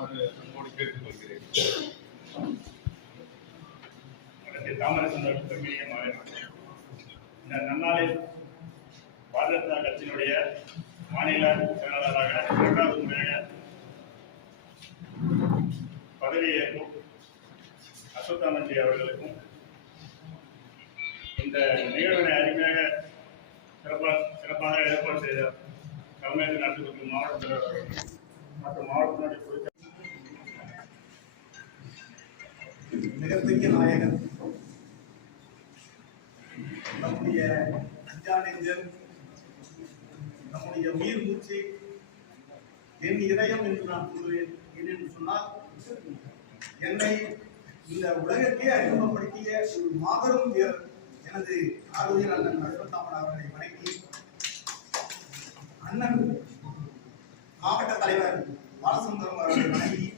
பேசுமாறு அன்போடு கேட்டுக்கொள்கிறேன். தாமரசந்தர் பெருமையமாக இந்த நன்னாளில் பாரதிய ஜனதா கட்சியினுடைய மாநில செயலாளராக 2வது முறையாக பதவியேற்கும் அஸ்வத்தாமன்ஜி அவர்களுக்கும் இந்த நிகழ்வினை அருமையாக சிறப்பாக ஏற்பாடு செய்த தலைமையில் நடத்தி கொடுக்கும் மாவட்ட தலைவர்கள் மற்றும் மாவட்டத்தினுடைய குறித்த மிகப்பெரிய நாயகன் நம்முடைய அஞ்சானெஞ்சன், நம்முடைய உயிர் மூச்சு, என் இதயம் என்று நான் கூறுவேன். ஏனென்று சொன்னால் என்னை இந்த உலகத்தையே அறிமுகப்படுத்திய ஒரு மாபெரும் வீரர் எனது ஆரோக்கிய அண்ணன் அஸ்வத்தாமன் அவர்களை வணங்கி, அண்ணன் மாவட்ட தலைவர் பாலசுந்தரம் அவர்களை வணங்கி,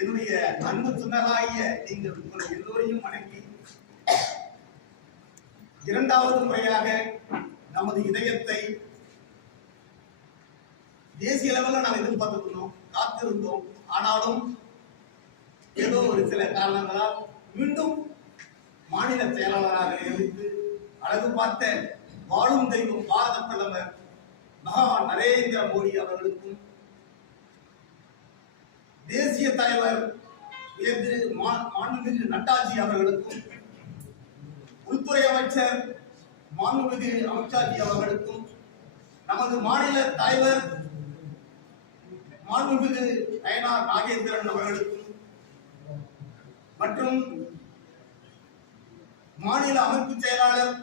என்னுடைய அன்பு துணராகிய நீங்கள் உங்களை எல்லோரையும் வணங்கி, 2வது முறையாக நமது இதயத்தை தேசிய அளவில் நாம் எதிர்பார்த்திருந்தோம், காத்திருந்தோம். ஆனாலும் ஏதோ ஒரு சில காரணங்களால் மீண்டும் மாநில செயலாளராக நியமித்து அழகு பார்த்த வாழும் தெய்வம் பாரத பிரதமர் மகா நரேந்திர மோடி அவர்களுக்கும், தேசிய தலைவர் மாண்புமிகு நட்டாஜி அவர்களுக்கும், உள்துறை அமைச்சர் மாண்புமிகு அமித்ஷாஜி அவர்களுக்கும், நமது மாநில தலைவர் மாண்புமிகு நயனார் நாகேந்திரன் அவர்களுக்கும் மற்றும் மாநில அமைப்பு செயலாளர்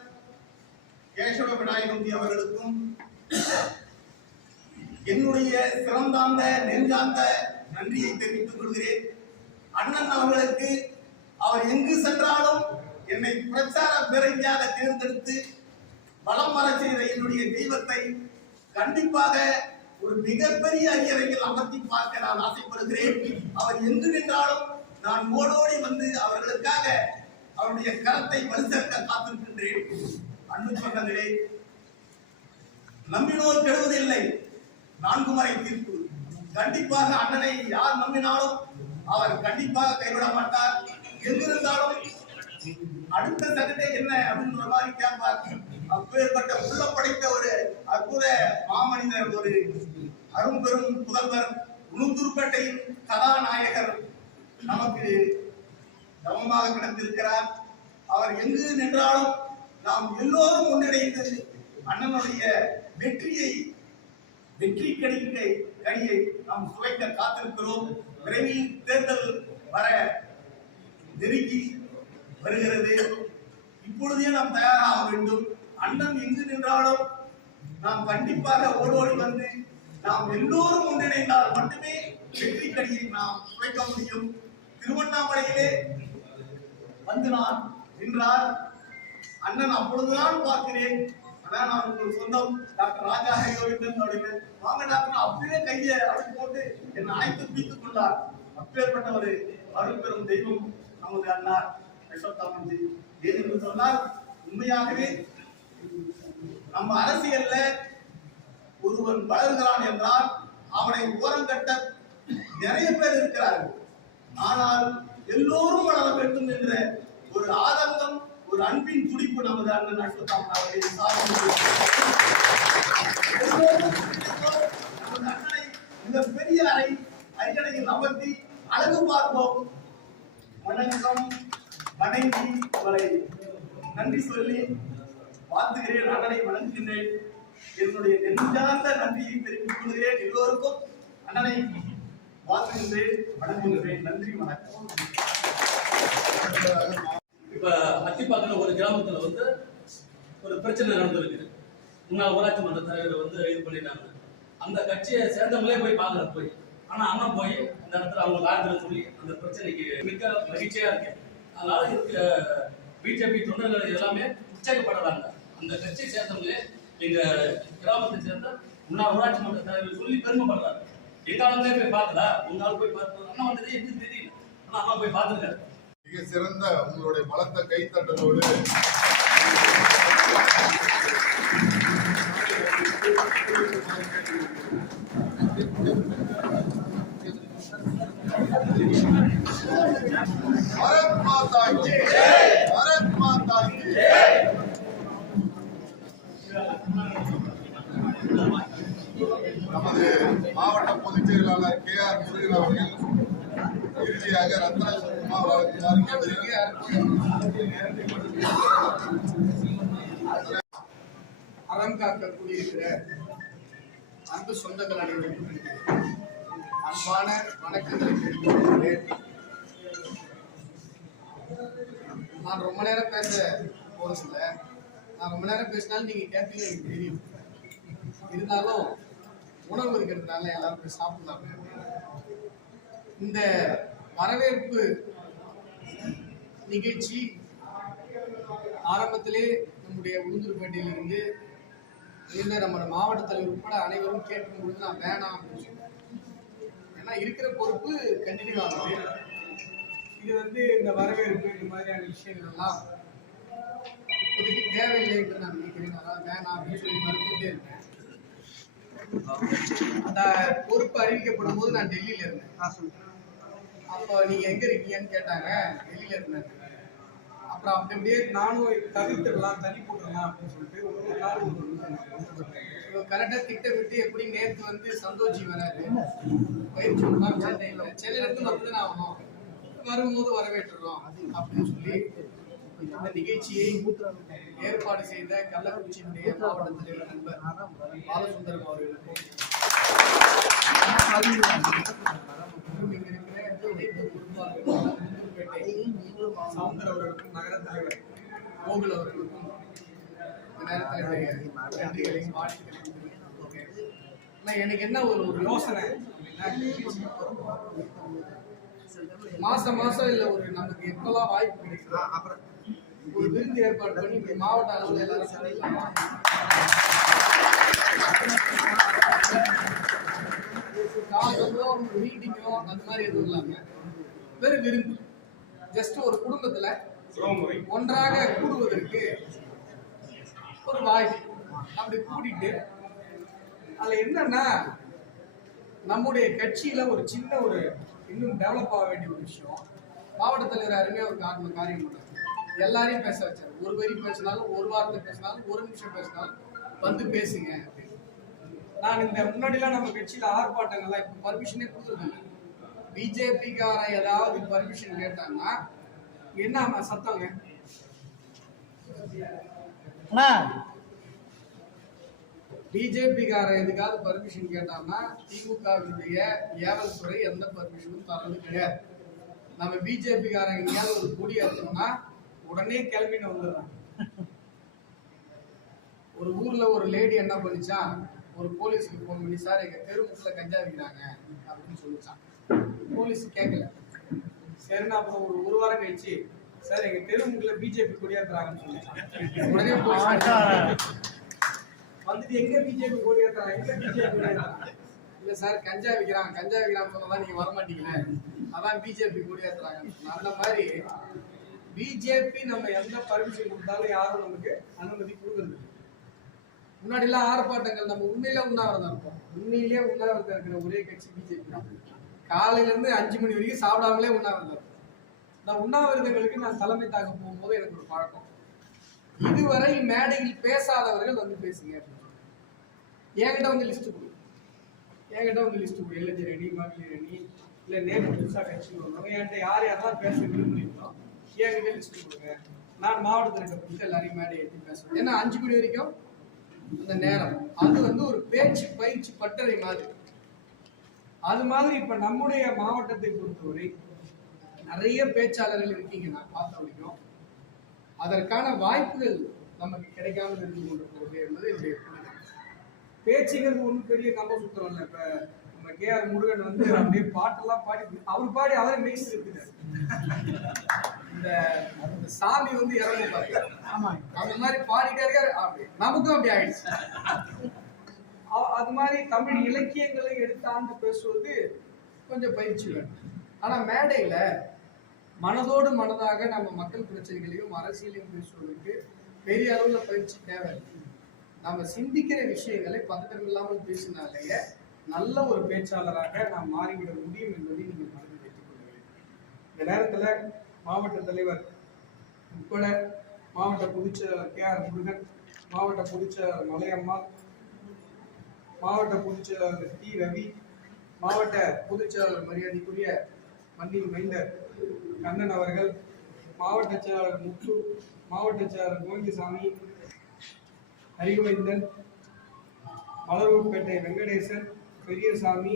கேசவ விநாயகம்பி அவர்களுக்கும் என்னுடைய சிறந்தாந்த நெஞ்சார்ந்த நன்றியை தெரிவித்துக் கொள்கிறேன். அண்ணன் அவர்களுக்கு அவர் எங்கு சென்றாலும் என்னை பிரச்சார பேரணியாக தேர்ந்தெடுத்து வலம் வர செய்த என்னுடைய தெய்வத்தை கண்டிப்பாக ஒரு மிகப்பெரிய அரியறையில் அமர்த்தி பார்க்க நான் ஆசைப்படுகிறேன். அவர் எங்கு நின்றாலும் நான் ஓடோடி வந்து அவர்களுக்காக அவருடைய கரத்தை வலுசேர்க்க காத்திருக்கின்றேன். அன்பு சொந்தங்களே, நம்பினோர் கெடுவதில்லை, 4 முறை தீர்ப்பு. கண்டிப்பாக அண்ணனை யார் நம்பினாலும் அவர் கண்டிப்பாக கைவிட மாட்டார். எங்கிருந்தாலும் அடுத்த சட்டத்தை என்ன அப்படின்ற மாதிரி கேட்பார். அப்பேற்பட்ட உள்ள படைத்த ஒரு அற்புத மாமனிதர், ஒரு அரும்பெரும் புதல்வர், உளுந்தூர்பேட்டையின் கதாநாயகர் நமக்கு தவமாக கிடந்திருக்கிறார். அவர் எங்கு நின்றாலும் நாம் எல்லோரும் ஒன்றிணைந்து அண்ணனுடைய வெற்றி கனியை நாம் சுவைக்க காத்திருக்கிறோம். விரைவில் தேர்தல் வர நெருங்கி வருகிறது. இப்பொழுதே நாம் தயாராக வேண்டும். அண்ணன் எங்கு நின்றாலும் நாம் கண்டிப்பாக ஓடோடி வந்து நாம் எல்லோரும் ஒன்றிணைந்தால் மட்டுமே வெற்றி கனியை நாம் சுவைக்க முடியும். திருவண்ணாமலையிலே வந்து நான் நின்றார் அண்ணன், அப்பொழுதுதான் பார்க்கிறேன். அதான் நான் உங்களுக்கு சொந்தம் டாக்டர் ராஜா ஹரிகோவிந்தன் அப்படின்னு வாங்க டாக்டர் அப்படியே கையை அப்படி போட்டு என்னை அழைத்து பிடித்துக் கொண்டார். அப்பேற்பட்ட ஒரு அருள்பெரும் தெய்வம் நமது அண்ணார் அஸ்வத்தாமன்ஜி. ஏனென்று சொன்னால் உண்மையாகவே நம்ம அரசியல்ல ஒருவன் வளர்கிறான் என்றால் அவனை ஓரங்கட்ட நிறைய பேர் இருக்கிறார்கள். ஆனால் எல்லோரும் வளர வேண்டும் என்ற ஒரு ஆதங்கம், ஒரு அன்பின் துடிப்பு நமது அண்ணன் அஸ்வத்தாமன் அவர்களின் நமது அண்ணனை இந்த பெரிய அரியணையில் அமர்த்தி அழகு பார்ப்போம். வணக்கம், வணங்கி அவரை நன்றி சொல்லி வாழ்த்துகிறேன். அண்ணனை வணங்குகின்றேன். என்னுடைய நெஞ்சார்ந்த நன்றியை தெரிவித்துக் கொள்கிறேன். எல்லோருக்கும் அண்ணனை வாழ்த்துகின்றேன், வணங்குகின்றேன். நன்றி, வணக்கம். இப்ப அத்திப்பாக்கல ஒரு கிராமத்துல வந்து ஒரு பிரச்சனை நடந்திருக்கு. முன்னாள் ஊராட்சி மன்ற தலைவரை இது பண்ணிட்டாங்க. அந்த கட்சியை சேர்ந்தவங்களே போய் பார்க்கல போய். ஆனா அண்ணன் போய் அந்த இடத்துல அவங்க ஆறுதல் சொல்லி அந்த பிரச்சனைக்கு மிக்க மகிழ்ச்சியா இருக்கு. அதனால இதுக்கு பிஜேபி தொண்டர்கள் எல்லாமே உற்சாகப்படுறாங்க. அந்த கட்சியை சேர்ந்தவங்களே எங்க கிராமத்தை சேர்ந்த முன்னாள் ஊராட்சி மன்ற தலைவர் சொல்லி பெருமைப்படுறாங்க. எங்க ஆளுங்களே போய் பார்க்கல, உங்க ஆள் போய் பார்த்து அண்ணா வந்தது எனக்கு தெரியல. ஆனா அண்ணா போய் பார்த்துருக்காரு. மிக சிறந்த உங்களுடைய பலத்த கைத்தட்டலோடு பாரத் மாதா கி பாரத் மாதா கி நமது மாவட்ட பொதுச் செயலாளர் KR முருகன் அவர்கள் இறுதியாக ரத்ன சுகுமா அறம் காக்கக்கூடியிருக்கிற அன்பு சொந்தங்கள் அனைவருக்கும் அன்பான வணக்கங்களை தெரிவித்துக் கொள்கிறேன். நான் ரொம்ப நேரம் பேச போறதில்ல. நான் ரொம்ப நேரம் பேசினாலும் நீங்க கேட்பீங்க, எனக்கு தெரியும். இருந்தாலும் உணவு இருக்கிறதுனால எல்லாரும் போய் சாப்பிடலாமே. இந்த வரவேற்பு நிகழ்ச்சி ஆரம்பத்திலே நம்முடைய உளுந்தூர்பேட்டையிலிருந்து நம்ம மாவட்ட தலைவர் உட்பட அனைவரும் கேட்கும் பொழுது நான் வேணாம் அப்படின்னு சொன்னேன். ஏன்னா இருக்கிற பொறுப்பு கண்டினியூ ஆகுது. இது இந்த வரவேற்பு இந்த மாதிரியான விஷயங்கள் எல்லாம் இப்போதைக்கு தேவையில்லை என்று நான் நினைக்கிறேன். அதாவது வேணாம் அப்படின்னு சொல்லி மறுத்துட்டே இருக்கேன். அந்த பொறுப்பு அறிவிக்கப்படும் போது நான் டெல்லியில இருந்தேன். அப்போ நீங்க எங்க இருக்கீங்கன்னு கேட்டாங்க. டெல்லியில இருந்தேன். அப்புறம் அப்படியே நானும் தவிர்த்துடலாம், தள்ளி போட்டுடலாம் அப்படின்னு சொல்லிட்டு ஒரு நாள் கரெக்டா திட்டமிட்டு எப்படி நேற்று சந்தோஷி வராரு பயிற்சி சென்னையில இருந்து வந்து ஆகணும், வரும்போது வரவேற்றுறோம் அப்படின்னு சொல்லி இந்த நிகழ்ச்சியை ஏற்பாடு செய்த கள்ளக்குறிச்சியினுடைய மாவட்ட தலைவர் நண்பர் பாலசுந்தரம் அவர்களுக்கும் சவுந்தர் அவர்களுக்கும் நகர தலைவர் கோகுல் அவர்களுக்கும் நன்றிகளையும் வாழ்த்துக்களையும் எனக்கு என்ன ஒரு யோசனை மாசம் இல்ல ஒரு நமக்கு எப்பெல்லாம் வாய்ப்பு கிடைக்குதோ அப்புறம் ஒரு விருந்து ஏற்பாடு பண்ணி மாவட்ட அளவில் எல்லாரும் சொல்லிடலாமா? காலையிலோ ஒரு மீட்டிங்கோ அந்த மாதிரி எதுவும் இல்லாம வெறும் விருந்து, ஜஸ்ட் ஒரு குடும்பத்துல ஒன்றாக கூடுவதற்கு ஒரு வாய்ப்பு. அப்படி கூட்டிட்டு அதுல என்னன்னா நம்முடைய கட்சியில ஒரு சின்ன ஒரு இன்னும் டெவலப் ஆக வேண்டிய ஒரு விஷயம். மாவட்ட தலைவர் அருமையா ஒரு காரியம் பண்ணாரு. எல்லாரையும் பேச வச்சாரு. ஒரு வரி பேசினாலும், ஒரு வார்த்தை பேசினாலும், ஒரு நிமிஷம் பேசினாலும் வந்து பேசுங்க அப்படின்னு. நான் இந்த முன்னாடிலாம் நம்ம கட்சியில ஆர்ப்பாட்டங்கள்லாம் இப்ப பர்மிஷனே கொடுத்துருக்காங்க. பிஜேபிக்கார ஏதாவது பர்மிஷன் கேட்டாங்கன்னா என்ன சத்தங்க? பிஜேபிக்கார எதுக்காவது பர்மிஷன் கேட்டாங்கன்னா திமுகவினுடைய ஏவல் துறை எந்த பர்மிஷனும் தரது கிடையாது. நம்ம பிஜேபிக்காரங்க எங்கேயாவது ஒரு கொடி ஏற்றோம்னா உடனே கிளம்பின்னு வந்துடுறாங்க. ஒரு ஊர்ல ஒரு லேடி என்ன பண்ணிச்சா, ஒரு போலீஸுக்கு போன் பண்ணி, சார் எங்க தெருமுக்குள்ள கஞ்சா விற்கிறாங்க அப்படின்னு சொல்லிச்சான். போலீஸ் கேட்கல. சரின்னா அப்புறம் ஒரு வாரம் கழிச்சு, சார் எங்க தெருமுக்குள்ள பிஜேபி கொடியேற்றுறாங்கன்னு சொல்லிச்சான். உடனே போலீஸ் வந்துட்டு எங்க பிஜேபி கொடியேற்றுறாங்க, எங்க பிஜேபி கொடியேற்றுறாங்க? இல்ல சார் கஞ்சா விற்கிறான்னு சொன்னதான் நீங்க வரமாட்டீங்களே, அதான் பிஜேபி கொடியேற்றுறாங்க. அந்த மாதிரி பிஜேபி நம்ம எந்த பர்மிஷன் கொடுத்தாலும் யாரும் நமக்கு அனுமதி கொடுக்குறது. முன்னாடிலாம் ஆர்ப்பாட்டங்கள் நம்ம உண்மையிலே உண்ணாவிரதம் இருப்போம். உண்மையிலேயே உண்ணாவிரதம் இருக்கிற ஒரே கட்சி பிஜேபி தான். காலையில இருந்து 5 மணி வரைக்கும் சாப்பிடாமலே உண்ணாவிரதம் இருக்கும். நான் உண்ணாவிரதங்களுக்கு நான் தலைமை தாக்க போகும்போது எனக்கு ஒரு பழக்கம், இதுவரை மேடையில் பேசாதவர்கள் வந்து பேசுங்க அப்படின்னு. என்கிட்ட லிஸ்ட் கொடு, இளைஞர் அணி, மகளிர் அணி, இல்லை நேற்று புதுசாக கட்சி வந்தவங்க என்கிட்ட யாரெல்லாம் பேச விரும்புறீங்களோ என்கிட்ட லிஸ்ட் கொடுங்க. நான் மாவட்டத்தில் கொடுத்து எல்லாரையும் மேடை ஏற்றி பேசுவேன். ஏன்னா 5 மணி வரைக்கும் அந்த நேரம் அது ஒரு பேச்சு பயிற்சி பட்டறை மாதிரி. அது மாதிரி இப்ப நம்முடைய மாவட்டத்தை பொறுத்தவரை நிறைய பேச்சாளர்கள் இருக்கீங்க. நான் பார்த்த வரைக்கும் அதற்கான வாய்ப்புகள் நமக்கு கிடைக்காமல் இருந்து கொண்டிருக்கிறது என்பது என்னுடைய புரிதல். பேச்சுங்கிறது ஒன்றும் பெரிய கம்ப சுத்தம் இல்லை. இப்ப நம்ம KR முருகன் அப்படியே பாட்டெல்லாம் பாடி அவரே மெய்ஸ் இருக்கிறார். இந்த சாமி இறங்கும் பாருங்க, அந்த மாதிரி பாடிட்டே இருக்காரு. அப்படி நமக்கும் அப்படி ஆயிடுச்சு. அது மாதிரி தமிழ் இலக்கியங்களை எடுத்தாண்டு பேசுவது கொஞ்சம் பயிற்சி வேணும். ஆனா மேடையில மனதோடு மனதாக நம்ம மக்கள் பிரச்சனைகளையும் அரசியலையும் பேசுவதற்கு பெரிய அளவுல பயிற்சி தேவை. நம்ம சிந்திக்கிற விஷயங்களை பதட்டம் இல்லாமல் பேசினாலேயே நல்ல ஒரு பேச்சாளராக நாம் மாறிவிட முடியும் என்பதை நீங்கள் மனதில் வைத்துக் கொள்ள வேண்டும். இந்த நேரத்தில் மாவட்ட தலைவர் உட்பட மாவட்ட பொதுச்செயலாளர் KR முருகன், மாவட்ட பொதுச்செயலாளர் மலையம்மா, மாவட்ட பொதுச்செயலாளர் T ரவி, மாவட்ட பொதுச்செயலாளர் மரியாதைக்குரிய மண்ணின் மைந்தர் கண்ணன் அவர்கள், மாவட்ட செயலாளர் முத்து, மாவட்ட செயலாளர் கோவிந்தசாமி, அறிவுமைந்தன், மலர்வுப்பேட்டை வெங்கடேசன், பெரியசாமி,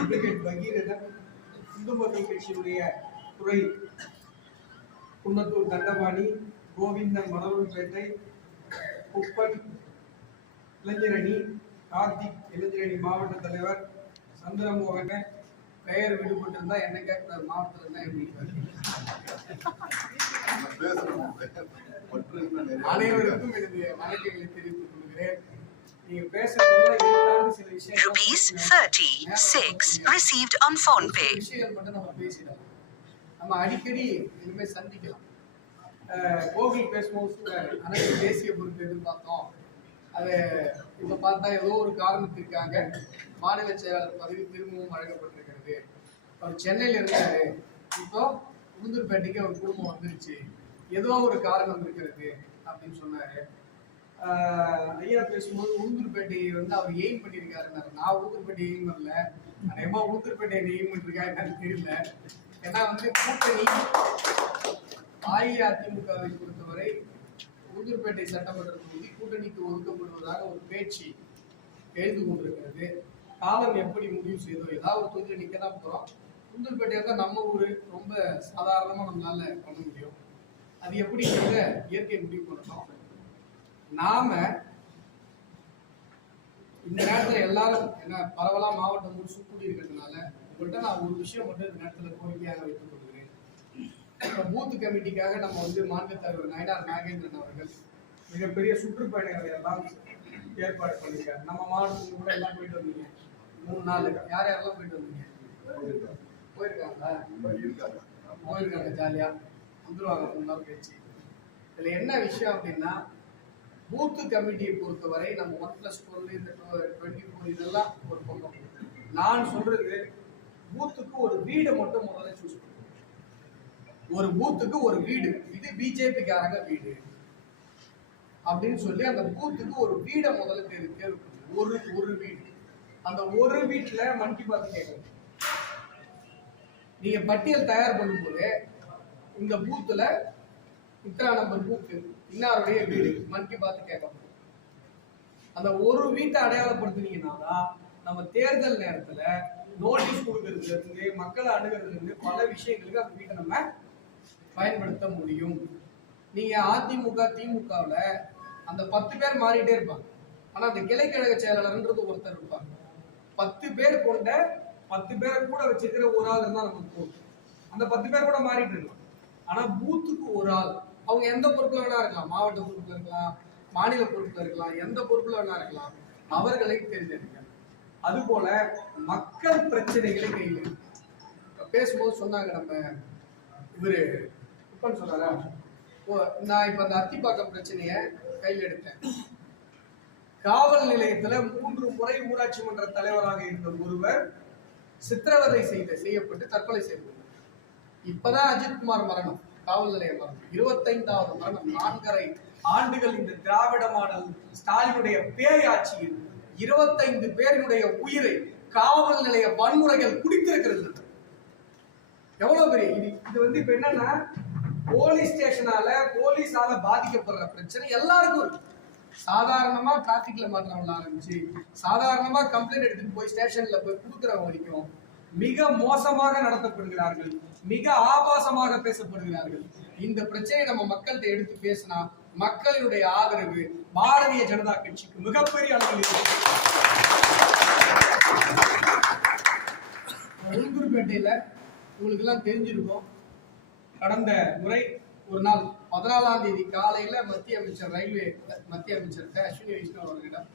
அட்வொகேட் பகீரதன், இந்து மக்கள் கட்சியினுடைய துறை குன்னத்தூர் தண்டபாணி, கோவிந்தன் மலர்வுப்பேட்டை, குப்பன் இளைஞரணி, கார்த்திக் இளைஞரணி மாவட்ட தலைவர், சந்திரமோகன் பெயர் விடுபட்டிருந்தா என்ன கேட்கிறார், மாவட்டத்தில் இருந்தா எப்படி அனைவருக்கும் எனது வணக்கங்களை தெரிவித்துக் கொள்கிறேன். நீங்க பேசுறதுல சில விஷயங்கள் விஷயங்கள் மட்டும் நம்ம பேசிடலாம். நம்ம அடிக்கடி இனிமே சந்திக்கலாம். கோவில் பேசும்போது அனைத்து தேசிய பொறுப்பு எதிர்பார்த்தோம். அது இப்ப பார்த்தா ஏதோ ஒரு காரணத்திற்காக மாநில செயலாளர் பதவி திரும்பவும் வழங்கப்பட்டிருக்கிறது. அவர் சென்னையில இருந்தாரு, இப்போ உளுந்தூர்பேட்டைக்கு அவர் குடும்பம் வந்துருச்சு, ஏதோ ஒரு காரணம் இருக்கிறது அப்படின்னு சொன்னாரு. ஐயா பேசும்போது உளுந்தூர்பேட்டையை வந்து அவர் எய்ம் பண்ணியிருக்காருன்னாரு. நான் உளுந்தூர்பேட்டை எய்ம் பண்ணல, அதேமா உளுந்தூர்பேட்டையை எய்ம் பண்ணிருக்கா என்னன்னு தெரியல. ஏன்னா வந்து கூட்டணி அஇஅதிமுகவை பொறுத்தவரை உளுந்தூர்பேட்டை சட்டமன்ற தொகுதி கூட்டணிக்கு ஒதுக்கப்படுவதாக ஒரு பேச்சு எழுந்து கொண்டிருக்கிறது. காலம் எப்படி முடிவு செய்தோ ஏதாவது ஒரு தொகுதியில் நிற்க தான் போகிறோம். உளுந்தூர்பேட்டையை தான் நம்ம ஊர், ரொம்ப சாதாரணமாக நம்மளால பண்ண முடியும். அது எப்படிங்கிறத இயற்கை முடிவு பண்ணணும். நாம இந்த நேரத்தில் எல்லாரும் என்ன பரவலாக மாவட்டம் முழுசும் கூடி இருக்கிறதுனால உங்கள்கிட்ட நான் ஒரு விஷயம் மட்டும் இந்த நேரத்தில் கோரிக்கையாக வைத்துக் கொள்கிறேன். பூத் கமிட்டிக்காக நம்ம வந்து மாநில தலைவர் நயனார் நாகேந்திரன் அவர்கள் மிகப்பெரிய சுற்றுப்பயணங்களை எல்லாம் ஏற்பாடு பண்ணிருக்காரு. நம்ம மாவட்டத்துக்கு கூட எல்லாம் போயிட்டு வந்தீங்க, 3 நாள் யார் யாரெல்லாம் போயிட்டு வந்தீங்க? போயிருக்காங்களா? போயிருக்காங்க, ஜாலியா வந்துருவாங்க 3 நாள் கழிச்சு. இதுல என்ன விஷயம் அப்படின்னா, பூத்து கமிட்டியை பொறுத்தவரை நம்ம 1+4 இந்த 24 இதெல்லாம் ஒரு பக்கம். நான் சொல்றது பூத்துக்கு ஒரு வீடை மட்டும் முதல்ல சூஸ் பண்ணுங்க. ஒரு பூத்துக்கு ஒரு வீடு, இது பிஜேபிக்காரங்க வீடு அப்படின்னு சொல்லி அந்த பூத்துக்கு ஒரு வீடை முதல்ல தேர்வு ஒரு வீடு. அந்த ஒரு வீட்டுல மன் கி பாத் கேட்கணும். நீங்க பட்டியல் தயார் பண்ணும்போது இந்த பூத்துல இத்தனை நம்பர் பூத்து இன்னாருடைய வீடு மன் கி பாத் கேட்கணும். அந்த ஒரு வீட்டை அடையாளப்படுத்தினீங்கன்னா நம்ம தேர்தல் நேரத்துல நோட்டீஸ் கொடுக்கறதுல இருந்து மக்களை அணுகிறதுல இருந்து பல விஷயங்களுக்கு அந்த வீட்டை நம்ம பயன்படுத்த முடியும். நீங்க அதிமுக திமுகவுல அந்த 10 பேர் மாறிட்டே இருப்பாங்க, ஆனா அந்த கிளைக்கழக செயலாளர்ன்றது ஒருத்தர் இருப்பாங்க. 10 பேர் கொண்ட 10 பேரை கூட வச்சிருக்கிற ஒரு ஆள் இருந்தா நமக்கு போதும். அந்த 10 பேர் கூட மாறிட்டு இருக்கலாம். ஆனா பூத்துக்கு ஒரு ஆள், அவங்க எந்த பொறுப்புல வேணா இருக்கலாம், மாவட்ட பொறுப்புல இருக்கலாம், மாநில பொறுப்புல இருக்கலாம், எந்த பொறுப்புல வேணா இருக்கலாம், அவர்களை தேர்ந்தெடுக்க. அது போல மக்கள் பிரச்சனைகளை கையில் பேசும்போது சொன்னாங்க, நம்ம இவரு சொல்றாரா, நான் இப்ப அந்த அத்திப்பாக்கம் பிரச்சனைய கையில் எடுத்தேன். காவல் நிலையத்துல 3 முறை ஊராட்சி மன்ற தலைவராக இருந்த ஒருவர் சித்திரவதை செய்யப்பட்டு தற்கொலை செய்தார். இப்பதான் அஜித்குமார் மரணம், காவல் நிலைய மரணம், 25வது மரணம். 4.5 ஆண்டுகள் இந்த திராவிட மாடல் ஸ்டாலினுடைய பேராட்சியில் 25 பேரினுடைய உயிரை காவல் நிலைய வன்முறைகள் குடித்திருக்கிறது. எவ்வளவு பெரிய இது வந்து இப்ப என்னன்னா, போலீஸ் ஸ்டேஷனால போலீஸால பாதிக்கப்படுற பிரச்சனை எல்லாருக்கும் இருக்கு. சாதாரணமா டிராபிக்ல மாற்றவங்கள ஆரம்பிச்சு சாதாரணமா கம்ப்ளைண்ட் எடுத்துட்டு போய் ஸ்டேஷன்ல போய் கொடுக்குறவங்க வரைக்கும் மிக மோசமாக நடத்தப்படுகிறார்கள், மிக ஆபாசமாக பேசப்படுகிறார்கள். இந்த பிரச்சனையை நம்ம மக்கள்கிட்ட எடுத்து பேசினா மக்களுடைய ஆதரவு பாரதிய ஜனதா கட்சிக்கு மிகப்பெரிய அளவில் இருக்கு. உளுந்தூர்பேட்டையில உங்களுக்கு எல்லாம் தெரிஞ்சிருக்கும், கடந்த முறை ஒரு நாள் 14ஆம் தேதி காலையில மத்திய அமைச்சர் அஸ்வினி வைஷ்ணவ் அவர்களிடம்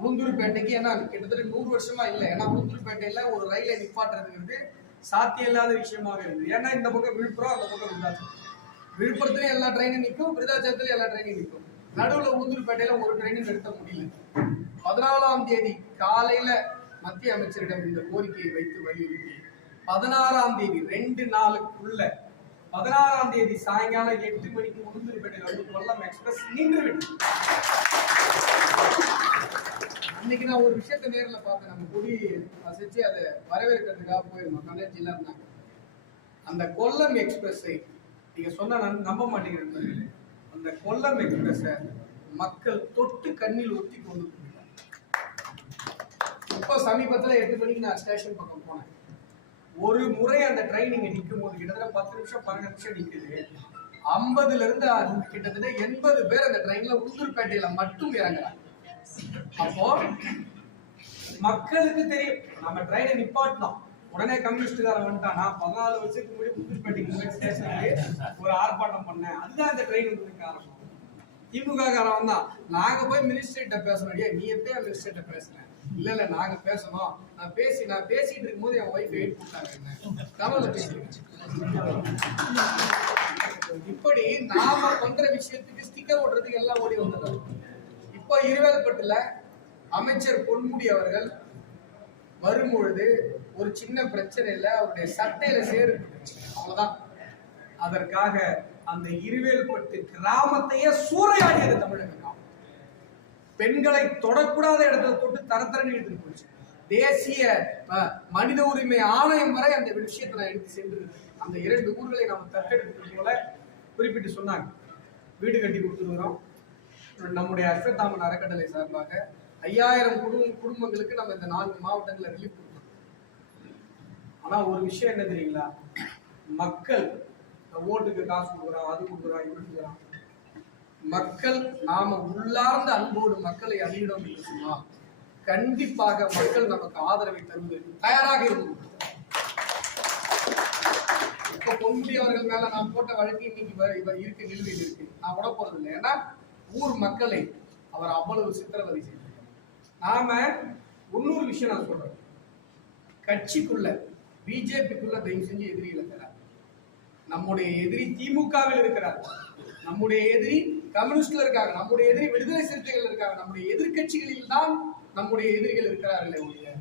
உளுந்தூர்பேட்டைக்கு, ஏன்னா கிட்டத்தட்ட 100 வருஷமா இல்லை, ஏன்னா உளுந்தூர்பேட்டையில ஒரு ரயிலை நிப்பாட்டுறதுங்கிறது சாத்தியம் இல்லாத விஷயமாக இருக்குது. ஏன்னா இந்த பக்கம் விழுப்புரம், அந்த பக்கம் விருதாச்சலம், விழுப்புரத்துலயும் எல்லா ட்ரெயினும் நிற்கும், விருதாச்சலத்துலயும் எல்லா ட்ரெயினும் நிற்கும், நடுவுல உளுந்தூர்பேட்டையில ஒரு ட்ரெயினும் நிறுத்த முடியல. 14ஆம் தேதி காலையில மத்திய அமைச்சரிடம் இந்த கோரிக்கையை வைத்து வலியுறுத்தி 16ஆம் தேதி 2 நாளுக்குள்ள 16ஆம் தேதி சாயங்காலம் 8 மணிக்கு உளுந்தூர்பேட்டையில வந்து கொல்லம் எக்ஸ்பிரஸ் நின்று விட்டு. அன்னைக்கு நான் ஒரு விஷயத்தை நேரில் பார்த்தேன். நம்ம கொடி வசிச்சு அதை வரவேற்கிறதுக்காக போயிருந்தோம். கனர்ஜில இருந்தாங்க. அந்த கொல்லம் எக்ஸ்பிரஸை நீங்க சொன்னா நம்ப மாட்டேங்கிறேன். அந்த கொல்லம் எக்ஸ்பிரஸை மக்கள் தொட்டு கண்ணில் ஒத்தி கொண்டு போயிருக்காங்க. இப்போ சமீபத்தில் 8 மணிக்கு நான் ஸ்டேஷன் பக்கம் போனேன். ஒரு முறை அந்த ட்ரெயின் இங்க நிற்கும் போது கிட்டத்தட்ட 10 நிமிஷம் 12 நிமிஷம் நிற்குது. 50ல இருந்து கிட்டத்தட்ட 80 பேர் அந்த ட்ரெயின்ல உளுந்தூர்பேட்டையில மட்டும் இறங்குறாங்க. அப்போ மக்களுக்கு தெரியும் நம்ம ட்ரெயினை நிப்பாட்டணும். உடனே கம்யூனிஸ்டுக்காரன் வந்துட்டான். நான் 14 வருஷத்துக்கு முன்னாடி உளுந்தூர்பேட்டைக்கு ஸ்டேஷனுக்கு ஒரு ஆர்ப்பாட்டம் பண்ணேன். அதுதான் இந்த ட்ரெயின் வந்து காரணம். திமுக காரன் வந்தான். நாங்க போய் மினிஸ்டர்கிட்ட பேசணும். நீ எப்படியா மினிஸ்டர்கிட்ட பேசுறேன்? இல்ல நாங்க பேசணும். நான் பேசிட்டு இருக்கும் போது என் ஒய்ஃப் வெயிட் போட்டாங்க. தமிழ்ல பேசிட்டு இப்படி நாம பண்ற விஷயத்துக்கு ஸ்டிக்கர் ஓட்டுறதுக்கு எல்லாம் ஓடி வந்துடுறாங்க. இப்போ இருவேல்பட்டுல அமைச்சர் பொன்முடி அவர்கள் வரும்பொழுது ஒரு சின்ன பிரச்சனை இல்லை, அவருடைய சட்டையில சேரு அவ்வளவுதான். அதற்காக அந்த இருவேல்பட்டு கிராமத்தையே சூறையாடியது தமிழகம். பெண்களை தொடக்கூடாத இடத்துல தொட்டு தரத்தரன்னு எடுத்துட்டு போச்சு. தேசிய மனித உரிமை ஆணையம் வரை அந்த விஷயத்தை நான் எடுத்து சென்று அந்த 2 ஊர்களை நாம் தத்தெடுத்தது போல குறிப்பிட்டு சொன்னாங்க. வீடு கட்டி கொடுத்துருக்கிறோம். நம்முடைய அஸ்வத்தாமன் அறக்கட்டளை சார்பாக 5000 குடும்பங்களுக்கு நம்ம இந்த 4 மாவட்டங்களில் ரிலீஃப் கொடுத்தோம். ஆனா ஒரு விஷயம் என்ன தெரியுங்களா? மக்கள் ஓட்டுக்கு காசு கொடுக்குறான், அது கொடுக்குறான், இது கொடுக்குறான். மக்கள் நாம உள்ளார்ந்த அன்போடு மக்களை அணுகினோம் என்று சொன்னால் கண்டிப்பாக மக்கள் நமக்கு ஆதரவை தருவதற்கு தயாராக இருக்கும். இப்ப பொன்முடி அவர்கள் மேல நான் போட்ட வழக்கு இன்னைக்கு இருக்கு, நிலுவையில் இருக்கு. நான் விட போறது இல்லை. ஏன்னா ஊர் மக்களை அவர் அவ்வளவு சித்திரவதை செய்தார். நாம இன்னொரு விஷயம் நான் சொல்றேன். கட்சிக்குள்ள பிஜேபிக்குள்ள தயவு செஞ்சு எதிரிகள் இருக்கிறார். நம்முடைய எதிரி திமுகவில் இருக்கிறார். நம்முடைய எதிரி கம்யூனிஸ்ட்ல இருக்காங்க. நம்முடைய எதிரி விடுதலை சிறுத்தைகள் இருக்காங்க. நம்முடைய எதிர்கட்சிகளில் தான் நம்முடைய எதிரிகள் இருக்கிறார்களே ஒழிய